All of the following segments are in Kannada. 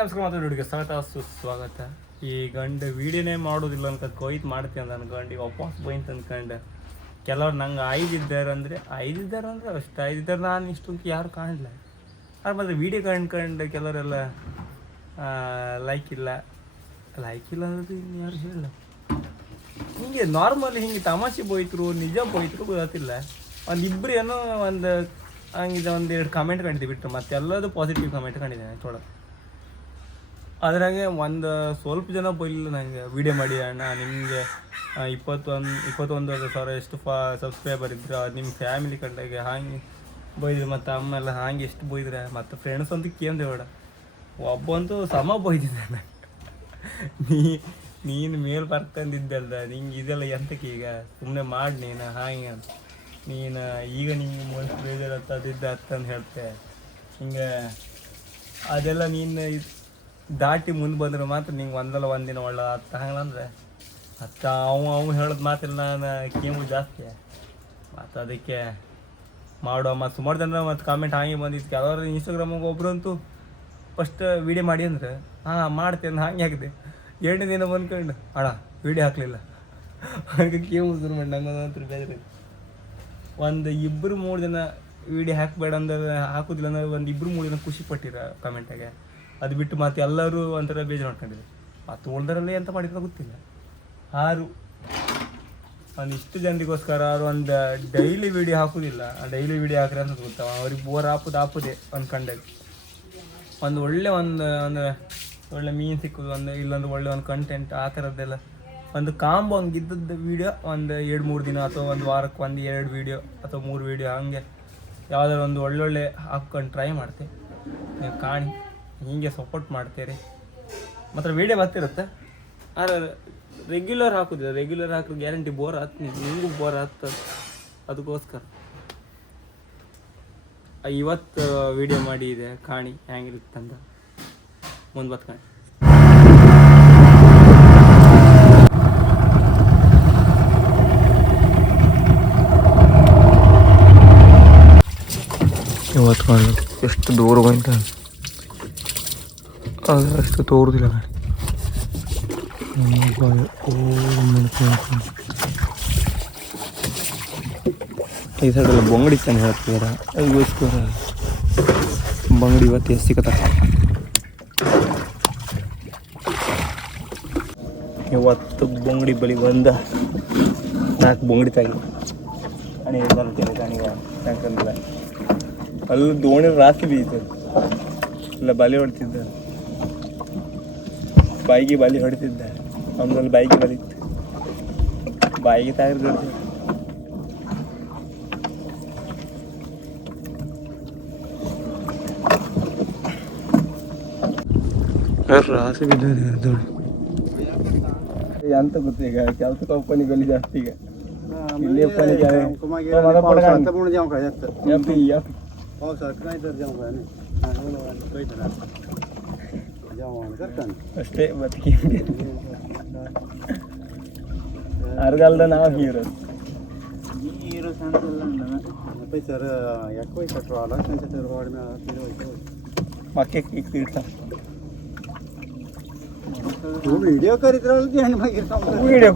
ನಮಸ್ಕಾರ ಮಾತಾಡೋರಿಗೆ ಸ್ವಾಗತ ಸುಸ್ವಾಗತ. ಈ ಗಂಡು ವೀಡಿಯೋನೇ ಮಾಡೋದಿಲ್ಲ ಅಂತ ಕೊಯ್ತು ಮಾಡ್ತೀನಿ ಅಂತ ಅನ್ಕೊಂಡು ವಾಪಸ್ ಬೈಂತ ಅಂದ್ಕೊಂಡು ಕೆಲವ್ರು ನಂಗೆ ಐದಿದ್ದಾರೆ ಅಂದರೆ ಅಷ್ಟು ಐದಿದ್ದಾರೆ. ನಾನು ಇಷ್ಟೊಂದು ಯಾರು ಕಾಣಿಲ್ಲ. ಅದು ಮತ್ತು ವೀಡಿಯೋ ಕಂಡ್ಕೊಂಡು ಕೆಲವರೆಲ್ಲ ಲೈಕ್ ಇಲ್ಲ ಅನ್ನೋದು ಇನ್ನು ಯಾರು ಹೇಳಿಲ್ಲ. ಹಿಂಗೆ ನಾರ್ಮಲ್ ಹಿಂಗೆ ತಮಾಷೆ ಬೋಯ್ತರು ನಿಜ ಬೋಯ್ತರು ಗೊತ್ತಿಲ್ಲ. ಒಂದಿಬ್ಬರು ಏನೋ ಹಂಗಿದೆ ಒಂದೆರಡು ಕಮೆಂಟ್ ಕಂಡಿದ್ದೀವಿ ಬಿಟ್ಟರು ಮತ್ತೆಲ್ಲದು ಪಾಸಿಟಿವ್ ಕಮೆಂಟ್ ಕಂಡಿದ್ದೇನೆ ಥೋಡ. ಅದ್ರಾಗೆ ಸ್ವಲ್ಪ ಜನ ಬೈಲಿಲ್ಲ ನನಗೆ ವೀಡಿಯೋ ಮಾಡಿ ಅಣ್ಣ ನಿಮಗೆ 21,000 ಎಷ್ಟು ಸಬ್ಸ್ಕ್ರೈಬರ್ ಇದ್ರು ನಿಮ್ಮ ಫ್ಯಾಮಿಲಿ ಕಂಡಾಗೆ ಹಾಗೆ ಬೈದ್ರಿ ಮತ್ತು ಅಮ್ಮ ಎಲ್ಲ ಹಾಗೆ ಎಷ್ಟು ಬೈದ್ರೆ ಮತ್ತು ಫ್ರೆಂಡ್ಸ್ ಅಂತ ಕೇಂದ್ರ ಬೇಡ ಒಬ್ಬಂತೂ ಸಮ ಬೈದಿದ್ದಾನೆ. ನೀನು ಮೇಲೆ ಬರ್ಕೊಂಡಿದ್ದಲ್ದ ನಿಂಗೆ ಇದೆಲ್ಲ ಎಂತಕ್ಕೆ ಈಗ ಸುಮ್ಮನೆ ಮಾಡಿ ನೀನು ಹಾಗೆ ಅಂತ ನೀನು ಈಗ ನಿಂಗೆ ಮೋಸ್ಟ್ ಬೇಜಾರು ಅದಿದ್ದ ಅಂತಂದು ಹೇಳ್ತೆ. ಹಿಂಗೆ ಅದೆಲ್ಲ ನೀನು ದಾಟಿ ಮುಂದೆ ಬಂದ್ರೆ ಮಾತ್ರ ನಿಂಗೆ ಒಂದಿನ ಒಳ್ಳೆ ಅರ್ಥ ಹಂಗಂದ್ರೆ ಮತ್ತು ಅವು ಹೇಳೋದು ಮಾತಿಲ್ಲ. ನಾನು ಕೇಮು ಜಾಸ್ತಿ ಮತ್ತು ಅದಕ್ಕೆ ಮಾಡೋ ಮತ್ತು ಸುಮಾರು ಜನ ಮತ್ತು ಕಾಮೆಂಟ್ ಹಾಗೆ ಬಂದಿತ್ತು. ಕೆಲವರು ಇನ್ಸ್ಟಾಗ್ರಾಮಿಗೆ ಒಬ್ರಂತೂ ಫಸ್ಟ್ ವೀಡಿಯೋ ಮಾಡಿ ಅಂದ್ರೆ ಮಾಡ್ತೇನೆ ಹಾಗೆ ಹಾಕಿದೆ. 2ನೇ ದಿನ ಬಂದ್ಕೊಂಡು ಅಣ್ಣ ವೀಡಿಯೋ ಹಾಕಲಿಲ್ಲ ಹಾಗೆ ಕೇಮು ಶುರು ಮಾಡಿ ನಂಗೆ ಬೇರೆ 1-2-3 ಜನ ವೀಡಿಯೋ ಹಾಕಬೇಡ ಅಂದ್ರೆ ಹಾಕೋದಿಲ್ಲ ಅಂದ್ರೆ 1-2-3 ಜನ ಖುಷಿ ಪಟ್ಟಿರ ಕಮೆಂಟಾಗೆ. ಅದು ಬಿಟ್ಟು ಮತ್ತು ಎಲ್ಲರೂ ಒಂಥರ ಬೇಜಾರು ಮಾಡ್ಕೊಂಡಿದ್ರು. ಮತ್ತು ಉಳ್ದರಲ್ಲಿ ಎಂತ ಮಾಡಿದ್ರೆ ಗೊತ್ತಿಲ್ಲ. ಇಷ್ಟು ಜನರಿಗೋಸ್ಕರ ಒಂದು ಡೈಲಿ ವೀಡಿಯೋ ಹಾಕೋದಿಲ್ಲ. ಡೈಲಿ ವೀಡಿಯೋ ಹಾಕ್ರೆ ಅಂತ ಗೊತ್ತಾವ ಅವ್ರಿಗೆ ಬೋರ್ ಹಾಪುದೇ ಅಂದ್ಕೊಂಡಾಗ ಒಳ್ಳೆ ಮೀನು ಸಿಕ್ಕೋದು ಇಲ್ಲೊಂದು ಒಳ್ಳೆ ಕಂಟೆಂಟ್ ಆ ಥರದ್ದೆಲ್ಲ ಕಾಂಬೋ ಇದ್ದದ್ದು ವೀಡಿಯೋ 2-3 ದಿನ ಅಥವಾ ಒಂದು ವಾರಕ್ಕೆ 1-2 ವೀಡಿಯೋ ಅಥವಾ 3 ವೀಡಿಯೋ ಹಂಗೆ ಯಾವುದಾದ್ರು ಒಂದು ಒಳ್ಳೊಳ್ಳೆ ಹಾಕ್ಕೊಂಡು ಟ್ರೈ ಮಾಡ್ತೀವಿ. ನೀವು ಕಾಣಿ ಹೀಗೆ ಸಪೋರ್ಟ್ ಮಾಡ್ತೀರಿ. ಮತ್ತು ವೀಡಿಯೋ ಬರ್ತಿರುತ್ತೆ ಆದರೆ ರೆಗ್ಯುಲರ್ ಹಾಕೋದಿಲ್ಲ. ರೆಗ್ಯುಲರ್ ಹಾಕಿದ್ರೆ ಗ್ಯಾರಂಟಿ ಬೋರ್ ನಿಮಗೂ ಬೋರ್ ಆಗ್ತದೆ. ಅದಕ್ಕೋಸ್ಕರ ಇವತ್ತು ವೀಡಿಯೋ ಮಾಡಿದೆ ಕಾಣಿ ಹೆಂಗಿರುತ್ತಂದ ಮುಂದೆ ಬತ್ಕಾಣಿ. ಇವತ್ತು ಕಾಣಿ ಎಷ್ಟು ದೂರ ಹೋಯ್ತ ಅಷ್ಟು ತೋರುದಿಲ್ಲ ಗಾಡಿ. ಈ ಸೈಡೆಲ್ಲ ಬಂಗಡಿ ತಾನೆ ಹೇಳ್ತಿದಾರ. ಅದಕ್ಕೋಸ್ಕರ ಬಂಗಡಿ ಇವತ್ತು ಎಷ್ಟು ಸಿಗತ್ತ. ಇವತ್ತು ಬಂಗಡಿ ಬಳಿ 4 ಬಂಗಡಿ ತಾಗಿ ಅಣೆ ಬರ್ತೇನೆ ಕಾಣಿಗ ಯಾಕಂದ್ರೆ ಅಲ್ಲಿ ದೋಣಿ ರಾತ್ರಿ ಬೀಳ್ತದೆ. ಇಲ್ಲ ಬಲಿ ಹೊಡ್ತಿದ್ದ ಬಾಯಿಗೆ ಬಲಿ ಹೊಡಿತಿದ್ದ. ಅವನಲ್ಲಿ ಬಾಯಿಗೆ ಬಲಿತ್ತು ಬಾಯಿಗೆ ತಾಗಿರ್ದು ರಾಸಿ ಬಿದ್ದ ಅಂತ ಗೊತ್ತು. ಈಗ ಕೆಲಸ ಕಂಪನಿಗಳು ಜಾಸ್ತಿ ಈಗ ಇಲ್ಲಿ ಅಷ್ಟೇ ಬದುಕಿ ಅರ್ಗಲ್ದ ನಾವು ಹೀರೋ ಮಕ್ಕೆ व्हिडिओ करीत राहिलो व्हिडिओ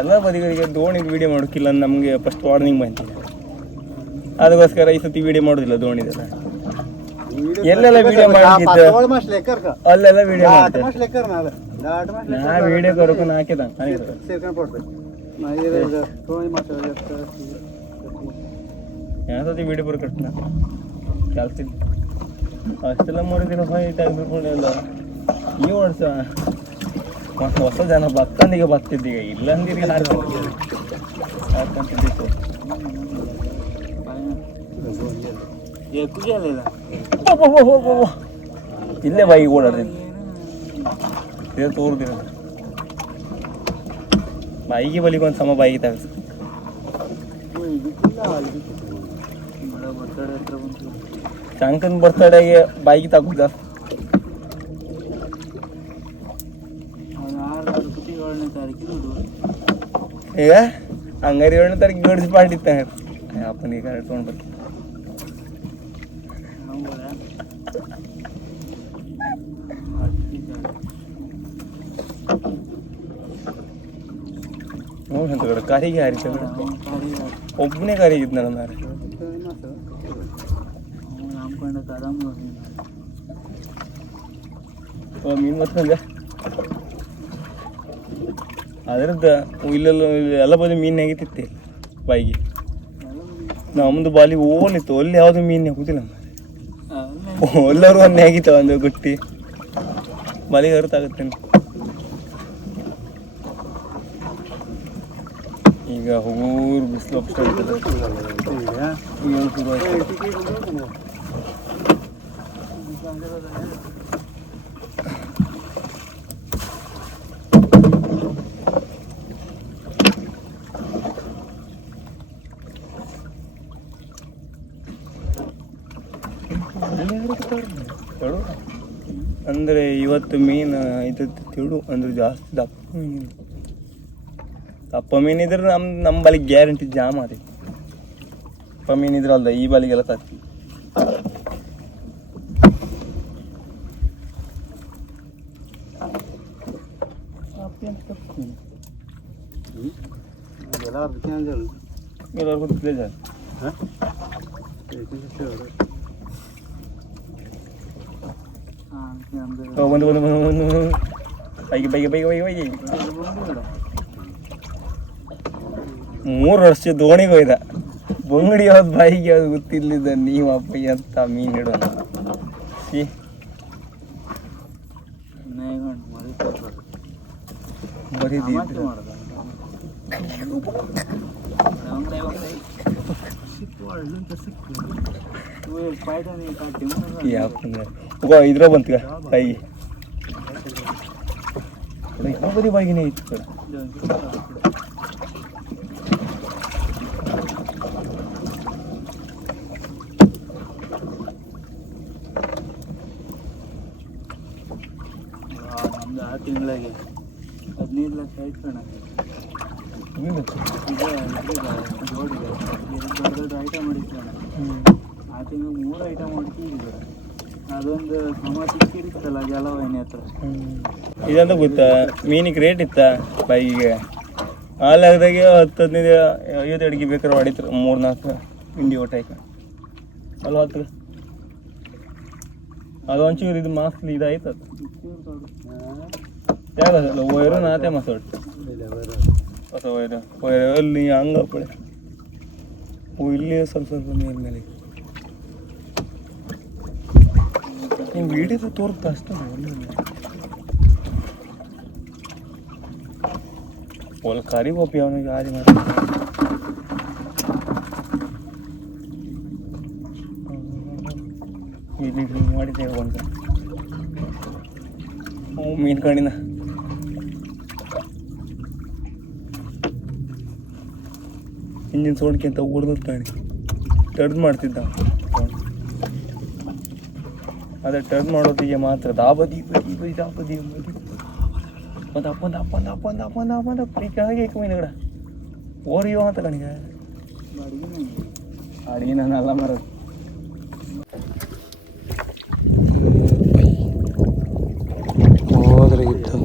ಎಲ್ಲ ಬದಿಗಳಿಗೆ ದೋಣಿಗೆ ವೀಡಿಯೋ ಮಾಡೋಕ್ಕಿಲ್ಲ. ನಮಗೆ ಫಸ್ಟ್ ವಾರ್ನಿಂಗ್ ಬಂದಿದೆ. ಅದಕ್ಕೋಸ್ಕರ ಈ ಸತಿ ವೀಡಿಯೋ ಮಾಡೋದಿಲ್ಲ ದೋಣಿದೆಲ್ಲ. ಎಲ್ಲೆಲ್ಲ ವೀಡಿಯೋ ಮಾಡಿದ್ದೆ ಅಲ್ಲೆಲ್ಲ ವೀಡಿಯೋ ನಾ ವೀಡಿಯೋ ಕರೋಕೆ ಹಾಕಿದ ಯಾವ್ದು ವೀಡಿಯೋ ಬರ್ಕಟ್ನ ಕಲ್ತಿದ್ದ ಅಷ್ಟೆಲ್ಲ ಮಾಡಿದಿನ ತೆಗೆದುಕೊಂಡೆಲ್ಲ ಈ ವರ್ಷ ಮತ್ತು ಹೊಸ ಜನ ಬತ್ತಂದಿಗೆ ಬತ್ತಿದ್ದೀಗ ಇಲ್ಲಂದಿರಿಗೆ ಹಾರ್ಕೊಂತಿದ್ದಿತ್ತು. ಇಲ್ಲೇ ಬಾಯಿಗೆ ಓಡಾಡ್ತಿದ್ದು ಇದೇ ತೋರ್ದಿರ ಬಾಯಿಗೆ ಬಲಿಗೊಂದು ಸಮ ಬಾಯಿಗೆ ತಗಸ ಶಂಕನ್ ಬರ್ತಡೆಗೆ ಬಾಯಿಗೆ ತಗುದ ಈಗ ಹಂಗಾರೆ 7ನೇ ತಾರೀಕು ಜೋಡಿಸಿ ಪಾರ್ಟಿ ಇತ್ತ ಅಪ್ಪನಿಗೆ ಗಾಡಿ ತೊಗೊಂಡು ಬರ್ತೀನಿ. ನೋಡಿ ಅಂತ ಕಡೆ ಕಾರಿಗೆ ಹಾರಿತ ಒಬ್ಬನೇ ಕಾರಿಗಿದ್ದ ನನ್ನ ಮಾರೆ ಮೀನು ಮತ್ತಂಗ ಅದರದ್ದು ಇಲ್ಲೆಲ್ಲ ಎಲ್ಲ ಬದಿ ಮೀನು ನೆಗಿತಿತ್ತೆ ಬಾಯಿಗೆ. ನಮ್ಮದು ಬಾಲಿಗೆ ಓಲಿತ್ತು, ಅಲ್ಲಿ ಯಾವುದು ಮೀನು ನೆಗುದಿಲ್ಲ ಎಲ್ಲರೂ ಒಂದು ನೆಗಿತಾವ ಒಂದು ಗುಟ್ಟಿ ಬಾಲಿಗೆ ಹೊರತಾಗುತ್ತೇನೆ. ಈಗ ಹೋಗೋರು ಬಿಸಿಲು ಸ್ಟಾರ್ಟ್ ಈಗ ಶುರು ಆಯ್ತು. ಅಂದರೆ ಇವತ್ತು ಮೀನು ಇದ್ದದ್ದು ತಿಳು ಅಂದ್ರೆ ಜಾಸ್ತಿ ದಪ್ಪ ಮೀನು. ದಪ್ಪ ಮೀನಿದ್ರೆ ನಮ್ಮ ಬಲಿಗೆ ಗ್ಯಾರಂಟಿ ಜಾಮ್ ಅದೇ. ದಪ್ಪ ಮೀನಿದ್ರೆ ಅಲ್ದ ಈ ಬಲಿಗೆಲ್ಲ ತತ್ತಿ. ಎಲ್ಲರೂ ಗೊತ್ತಿಲ್ಲ ಜಾಗ ಒಂದು ಬೈಗೆ ಬೈಗೆ ಬೈಗೆ ಬೈಗೆ ಬೈಗೆ 3 ವರ್ಷ ದೋಣಿಗೆ ಹೋಯ್ದ. ಬಂಗಡಿ ಯಾವ್ದು ಬಾಯಿಗೆ ಯಾವ್ದು ಗೊತ್ತಿರ್ಲಿದ್ದ ನೀವು ಅಪ್ಪ ಅಂತ ಮೀನು ಇಡೋಣ. ಇದ್ರ ಬಂತ ಬಾಯಿಗೆ ಬರೀ ಬಾಯಿಗೆ ಇತ್ತು. ನಮ್ದು 6 ತಿಂಗಳಿಗೆ 15 ಲಕ್ಷ ಆಯ್ತು ಕಣ. ಜೋಡಿದೆ ದೊಡ್ಡ ಐಟಮ್ ಮಾಡಿತ್ತು ಕಣ. ಆ ತಿಂಗಳು 3 ಐಟಮ್ ಮಾಡ್ತಿದ್ದೆ. ಅದೊಂದು ಸಮ ಸಿಕ್ಕಿರುತ್ತಲ್ಲ ಜಲವಾಹಿನಿ ಹತ್ರ. ಇದಂತ ಗೊತ್ತಾ ಮೀನಿಗೆ ರೇಟ್ ಇತ್ತಾ ಬಾಯಿಗೆ ಹಾಲಾಗ್ದಾಗೆ 10-15 ಅಡಿಗೆ ಬೇಕಾದ್ರೆ ಹೊಡಿತಾರೆ 3-4 ಹಿಂಡಿ ಒಟ್ಟಾಯ್ಕ ಅಲ್ವ ಹತ್ರ. ಅದು ಒಂಚೂರು ಇದು ಮಾಸ್ಲಿ ಇದಾಯ್ತು. ಅದು ಯಾಕಲ್ಲ ವೈರು ನಾತೆ ಮಸಾಟ್ ಹೊಸ ವೈರು ಅಲ್ಲಿ ಹಂಗಪ್ಪಳೆ ಇಲ್ಲಿ ಸ್ವಲ್ಪ ಮೇಲೆ ನೀವು ವಿಡಿಯೋದ ತೋರ್ತಾ ಅಷ್ಟೇ ಒಲ್ ಕರಿ ಒಪ್ಪಿ ಅವನಿಗೆ ಆರಿ ಮಾಡಿ ಇಲ್ಲಿ ಮಾಡಿದ್ದೇವೆ ಒಂದು ಮೀನು ಕಣ್ಣಿನ ಇಂಜಿನ್ ಸೋಡ್ಕಿಂತ ಉಡ್ದದ್ ಕಾಣಿ ಟರ್ನ್ ಮಾಡ್ತಿದ್ದ. ಅದೇ ಟರ್ನ್ ಮಾಡೋದಿಗೆ ಮಾತ್ರ ದಾಬದಿ ಬದಿ ಬದಿ ದಾಬದಿ ಬದಿ ಒಂದು ಅಪ್ಪಂದ ಕೆಳಗೆ ಮೀನುಗಡ ಓರಿಯೋ ಅಂತ ಕಣಿಗ ಅಡಿಗೆ ನಾನೆಲ್ಲ ಮರೋದು. ಹೋದ್ರೆ ಇತ್ತು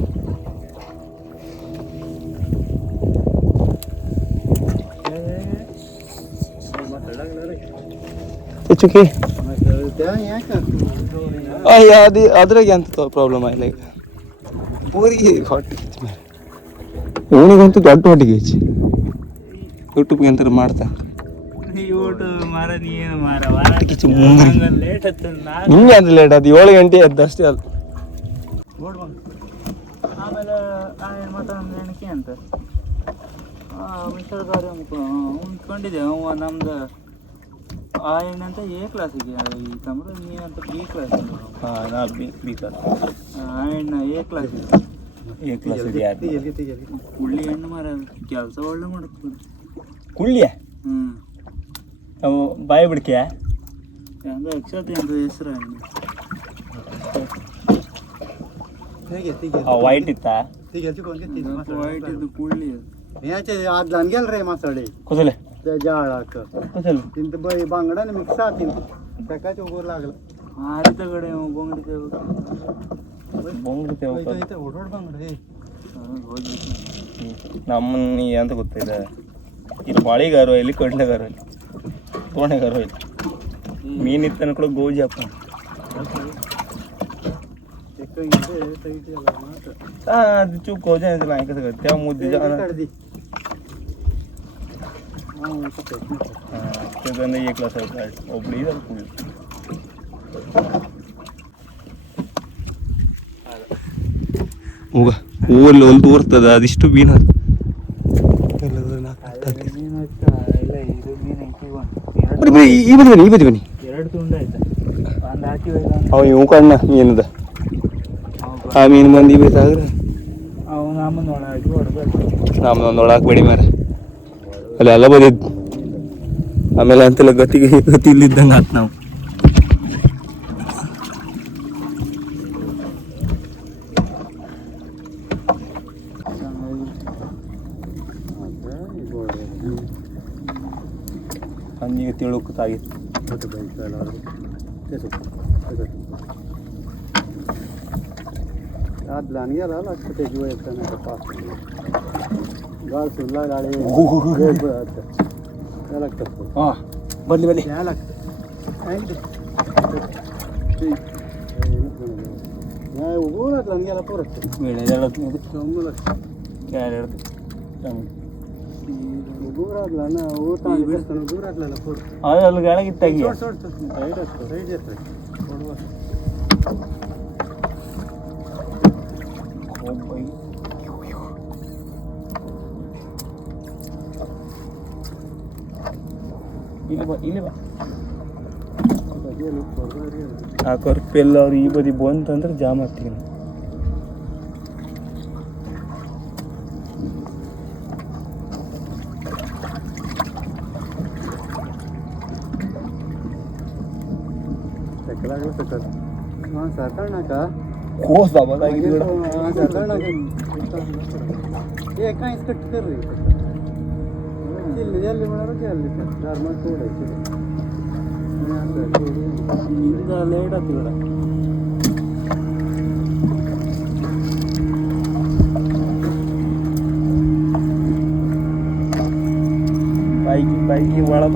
ಚುಕ್ಕಿ ಅದು ಅದ್ರಾಗೆ ಅಂತ ಪ್ರಾಬ್ಲಮ್ ಆಗಿಲ್ಲ. ಈಗ ಊರಿಗೆ ಹೊಟ್ಟಿಗೆ ಇವನಿಗಂತೂ ದೊಡ್ಡ ಹೊಟ್ಟಿಗೆ ಹೆಚ್ಚು ಯೂಟ್ಯೂಬ್ಗೆ ಅಂತ ಮಾಡ್ತಾ ನಿಮಗೆ ಅಂತ ಲೇಟ್ ಅದು 7 ಗಂಟೆ ಎದ್ದಷ್ಟೇ ಅದು. ಆಮೇಲೆ ಮತ್ತೊಂದು ಎಣಿಕೆ ಅಂತ ಮಿಸ್ಟರ್ ಗಾರಿ ಉಂಟ್ಕೊಂಡಿದ್ದೆ ಅವ ನಮ್ದು ಆ ಏನಂತ ಎ ಕ್ಲಾಸಿಗೆ ಈ ತಮ್ಮ ನೀ ಅಂತ ಬಿ ಕ್ಲಾಸ್. ಬಿ ಕ್ಲಾಸ್ ಆ ಹೆಣ್ಣು ಎ ಕ್ಲಾಸಿಗೆ ಕುಳ್ಳಿ ಹೆಣ್ಣು ಮರ ಕೆಲಸ ಒಳ್ಳೆ ಮಾಡುತ್ತೆ. ಕುಳ್ಳಿಯ ಬಾಯಿ ಬಿಡ್ಕೆಯ ಹಂಗ ಅಕ್ಷತೆ ಅಂತ ಹೆಸರು ವೈಟ್ ಇತ್ತಾ ವೈಟ್ ಇದು ಕುಳ್ಳಿ ಅದು ನನಗೆಲ್ರಿ ಮಾತಾಡಿ ಕೂದಲೇ त्या जाळाक तिथं बांगडा मिक्स आतील सकाळच्या उगवर लागलं आरीच्याकडे बोंगडीच्या ಓಡೋಡ್ ಬಂಗ್ರಿ ನಮ್ಮನ್ನ ಅಂತ ಗೊತ್ತಿದೆ ಇಲ್ಲಿ ಬಾಳಿಗಾರು ಇಲ್ಲಿ ಕಡ್ಲೆಗಾರು ಇಲ್ಲಿ ತೋಣೆಗಾರು ಇಲ್ಲಿ ಮೀನಿತ್ತು ಅನ್ಕೊಳ್ಳೋ ಗೋಜಿ ಹಾಕ ಅದು ಚೂಕ್ ಗೋಜಿ ಅಂತಿಲ್ಲ ಹಾಕದ त्या ಮುದ್ದೆ त्याच्यानं एक ग्लास ओपडी फुल ಹೂವಲ್ಲಿ ಒಂದು ತೋರ್ತದ ಅದಿಷ್ಟು ಮೀನು ಈ ಬದಿ ಬನ್ನಿ ಎರಡು ತುಂಡ ಆಯ್ತಾ ಒಂದು ಹಾಕಿ ಅವ ಇವು ಕಣ್ಣ ಮೀನದ ಆ ಮೀನು ಮಂದಿ ಬೇಕಾದ್ರೆ ಅವು ನಮ್ಮನ್ನ ಒಳಗೆ ಹೊಡ್ಬೇಕು ನಮ್ಮೊಂದು ಒಳಗೆ ಬಡಿ ಮಾರ ಅಲ್ಲಿ ಎಲ್ಲ ಬದಿದ್ದು ಆಮೇಲೆ ಅಂತೆಲ್ಲ ಗತಿ ಇಲ್ಲಿದ್ದಂಗೆ ಆತು ನಾವು ಸಂಜಿಗೆ ತಿಳುಕುತ್ತಾಗಿತ್ತು आज लहान गेला लागतं त्याची वय येताना पाच गाळ सुरला गाडी त्या लागतात हां बदली बदली त्या लागतं नाही उभं लागला गेला परत वेळेला उभं राहला ना तांग बेसताना उभं राहला परत ಅಲ್ಲಿ ಗಾಳಗಿತ್ತಾಗಿ सोडतो राईट असतो राईट येतो थोडं ಇಲ್ಲಿ ಬಾ ಆ ಕರ್ಪೆಲ್ಲ ಅವ್ರು ಈ ಬದಿ ಬಂತಂದ್ರೆ ಜಾಮ್ ಆಗ್ತೀವಿ ನಾವು सरकार नाका हो साबादागिरी सरकार नाका हे काहीच कट कर रे जिल्हे जल्ली म्हणाला गेले धर्मात सोडायचे लेट आती बरं बाईकी वाळा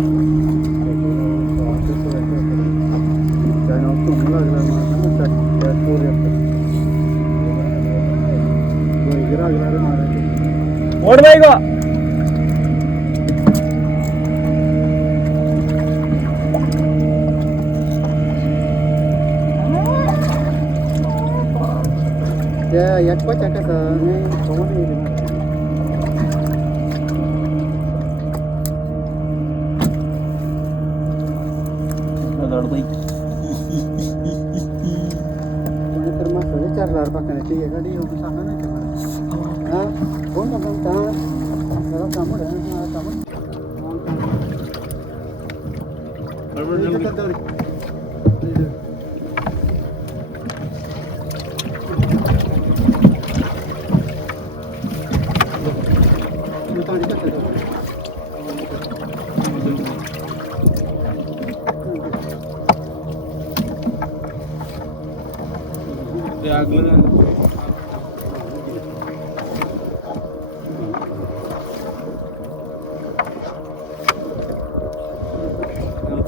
ಓಡ್ ಬೈಗ एकपा कसं तर मग विचारणार बघण्याची गाडी येऊन सांगा नाही हा कोण सांगता जरा सामोर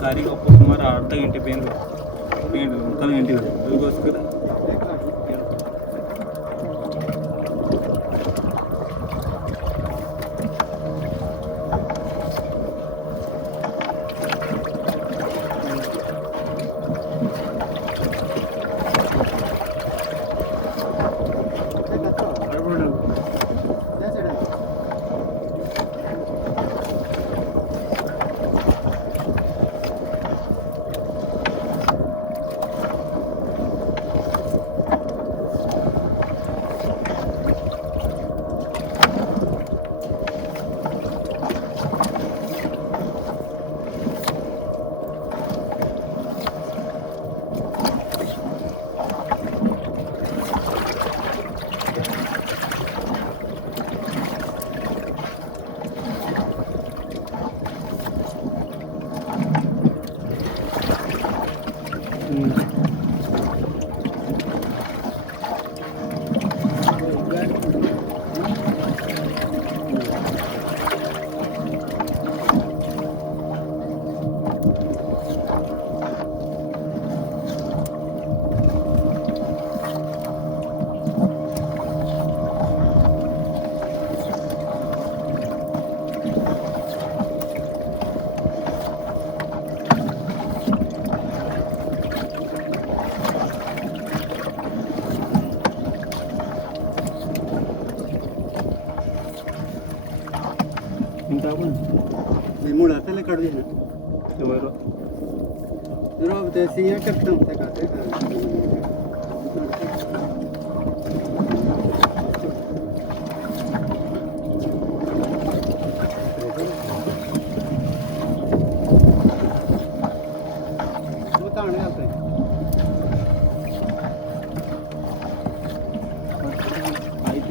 ಕಾರಿಗೆ ಒಬ್ಬ ಸುಮಾರು ಅರ್ಧ ಗಂಟೆ ಮುಕ್ಕಾಲು ಗಂಟೆ ಅದಕ್ಕೋಸ್ಕರ Euro. Euro det ser kapten det kan det. बताने आते हैं आई थी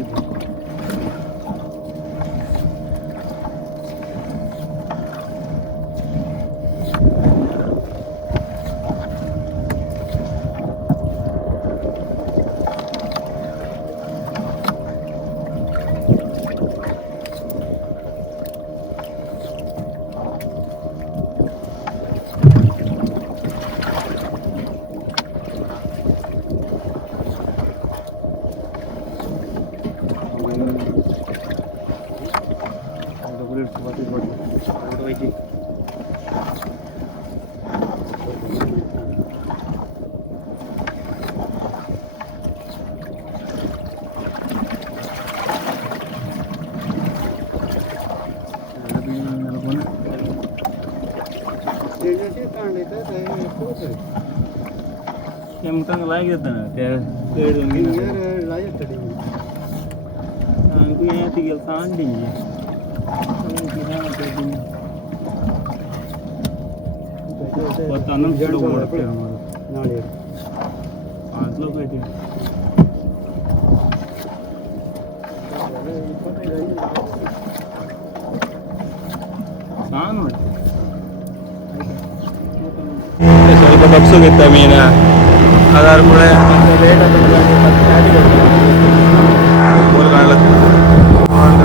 Yang lagi tu na, dia kerja ni. Live करेंगे Aku yang tinggal sanding je. Kamu kira apa tu? Tanam kilo buat dia. नाले Paanch log बैठे. Saan ಮಾಡಿ. ಸ್ವಲ್ಪ ಕಪ್ಸೋಗಿತ್ತ ಮೀನ ಅದಾದ ಕೂಡ ಲೇಟ್ ಮೂರು ಕಾಣ್ಲತ್ತೆ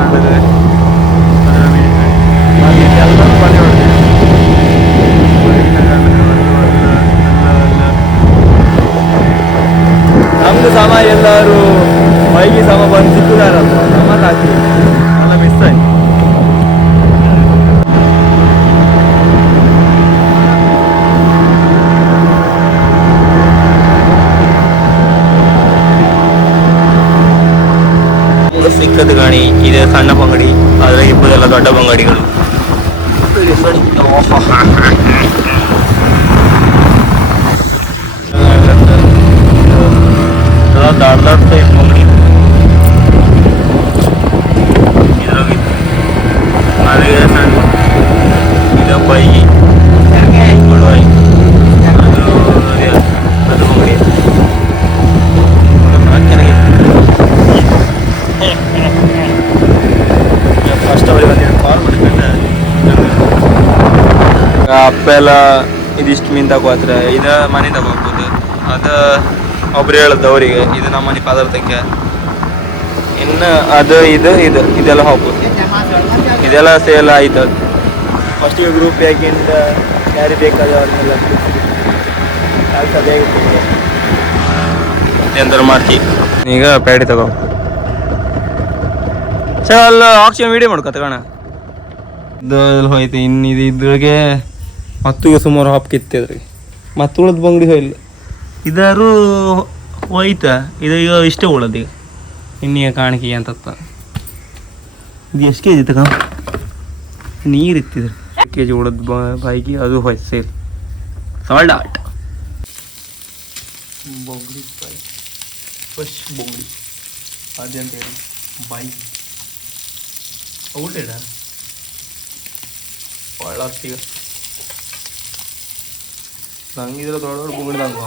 ಕಾಣ್ತದೆ ಅದರ ಮೀನು ಎಲ್ಲರೂ ಪಲ್ಯ ಹೊಡ್ತೀವಿ ನಮ್ದು ಸಮ ಎಲ್ಲರೂ ಮೈಗಿ ಸಮ ಬಂದು ಸಿಕ್ಕಿದಾರಲ್ಲ ನಮ್ಮಲ್ಲಿ ಹಾಕ್ತೀವಿ ಎಲ್ಲ ಮಿಸ್ ಆಯ್ತು ಸಿಕ್ಕದ ಗಾಣಿ ಇದೆ ಸಣ್ಣ ಬಂಗಡಿ ಆದರೆ ಇಬ್ಬರೆಲ್ಲ ದೊಡ್ಡ ಬಂಗಡಿಗಳು ದೊಡ್ಡ ದೊಡ್ಡ ಸೈಜ್ ಬಂಗಡಿ ಇದ್ರಾಗಿತ್ತು ಅದೇ ಸಣ್ಣ ಇದು ಬೈಗಿ ಕೊಡುವಾಯಿ ಅದು ಬಂಗಡಿ ಫಸ್ಟ್ ಅವ್ರಿಗೆ ಒಂದು ಕಾಲ್ ಮಾಡ್ಕೊಂಡೆ ಅಪ್ಪೆಲ್ಲ ಇದಿಷ್ಟು ಮೀನು ತಗೋತ್ರ ಇದು ಮನೆ ತಗೋಬೋದು ಅದು ಒಬ್ರು ಹೇಳದ್ದು ಅವರಿಗೆ ಇದು ನಮ್ಮ ಮನೆ ಪದಾರ್ಥಕ್ಕೆ ಇನ್ನು ಅದು ಇದೆಲ್ಲ ಹೋಗ್ಬೋದು ಇದೆಲ್ಲ ಸೇಲ್ ಆಯ್ತು ಫಸ್ಟಿಗೆ ಗ್ರೂಪ್ ಯಾಕಿಂದ ಯಾರಿಗೆ ಬೇಕಾದವ್ರನ್ನೆಲ್ಲ ಎಂತಾರು ಮಾಡ್ತಿ ಈಗ ಪ್ಯಾಡಿ ತಗೋ ಚಲ್ ಆಕ್ಷನ್ ವಿಡಿಯೋ ಮಾಡ್ಕೊ ತಗೋಣ ಇದು ಹೋಯ್ತು ಇನ್ನು ಇದು ಇದ್ರೊಳಗೆ ಮತ್ತಿಗೆ ಸುಮಾರು ಹಾಪ್ ಕಿತ್ತಿದ್ರಿ ಮತ್ತು ಉಳಿದ ಬಂಗಡಿ ಹೋಯ್ಲ್ಲ ಇದಾರು ಹೋಯ್ತಾ ಇದು ಈಗ ಇಷ್ಟೇ ಉಳದು ಈಗ ಇನ್ನೀಗ ಕಾಣಿಕೆ ಅಂತ ಇದು ಎಷ್ಟು ಕೆ ಜಿ ತಗ ನೀರು ಇತ್ತಿದ್ರು ಕೆ ಜಿ ಉಳದ ಬಾಯಿಗೆ ಅದು ಹೋಯ್ತು ಸೇಲ್ ಸಾಲ್ಡ್ ಆಟ್ ಬೊಂಗಡಿ ಬಾಯಿ ಫಸ್ಟ್ ಬೊಂಗಡಿ ಅದಂತ ಹೇಳಿ ಬಾಯಿ ಊಟ ಒಳ್ಳ ನಂಗಿದ್ರೆ ದೊಡ್ಡ ದೊಡ್ಡ ಬುಂಗಡಿ ನಂಗೆ